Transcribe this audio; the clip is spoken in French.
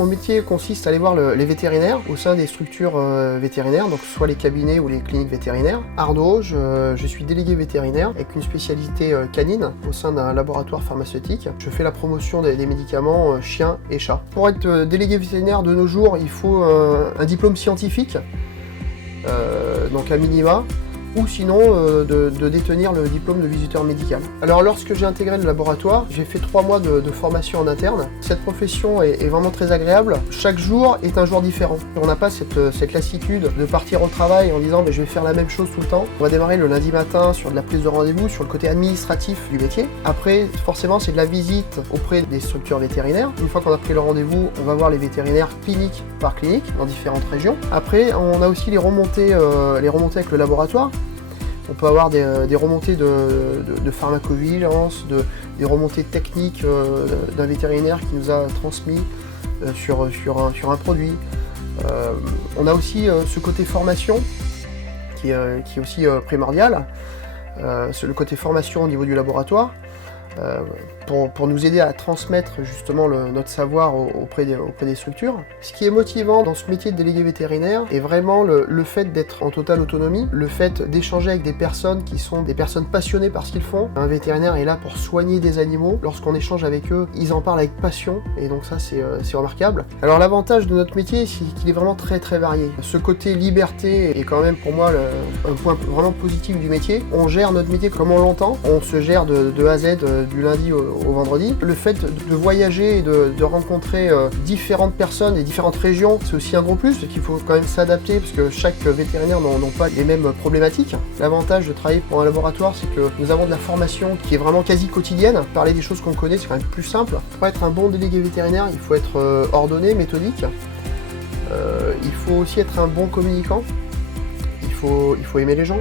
mon métier consiste à aller voir les vétérinaires au sein des structures vétérinaires, donc soit les cabinets ou les cliniques vétérinaires. Arnaud, je suis délégué vétérinaire avec une spécialité canine au sein d'un laboratoire pharmaceutique. Je fais la promotion des médicaments chiens et chats. Pour être délégué vétérinaire de nos jours, il faut un diplôme scientifique, donc à minima, ou sinon de détenir le diplôme de visiteur médical. Alors lorsque j'ai intégré le laboratoire, j'ai fait 3 mois de formation en interne. Cette profession est vraiment très agréable. Chaque jour est un jour différent. On n'a pas cette lassitude de partir au travail en disant je vais faire la même chose tout le temps. On va démarrer le lundi matin sur de la prise de rendez-vous, sur le côté administratif du métier. Après, forcément, c'est de la visite auprès des structures vétérinaires. Une fois qu'on a pris le rendez-vous, on va voir les vétérinaires clinique par clinique dans différentes régions. Après, on a aussi les remontées avec le laboratoire. On peut avoir des remontées de pharmacovigilance, des remontées techniques d'un vétérinaire qui nous a transmis sur un produit. On a aussi ce côté formation qui est aussi primordial, le côté formation au niveau du laboratoire, pour nous aider à transmettre justement notre savoir auprès des structures. Ce qui est motivant dans ce métier de délégué vétérinaire est vraiment le fait d'être en totale autonomie, le fait d'échanger avec des personnes qui sont des personnes passionnées par ce qu'ils font. Un vétérinaire est là pour soigner des animaux. Lorsqu'on échange avec eux, ils en parlent avec passion et donc ça c'est remarquable. Alors l'avantage de notre métier, c'est qu'il est vraiment très très varié. Ce côté liberté est quand même pour moi un point vraiment positif du métier. On gère notre métier comme on l'entend, on se gère de A à Z du lundi au vendredi. Le fait de voyager et de rencontrer différentes personnes et différentes régions, c'est aussi un gros plus, parce qu'il faut quand même s'adapter, parce que chaque vétérinaire n'a pas les mêmes problématiques. L'avantage de travailler pour un laboratoire, c'est que nous avons de la formation qui est vraiment quasi quotidienne. Parler des choses qu'on connaît, c'est quand même plus simple. Pour être un bon délégué vétérinaire, il faut être ordonné, méthodique. Il faut aussi être un bon communicant. Il faut aimer les gens.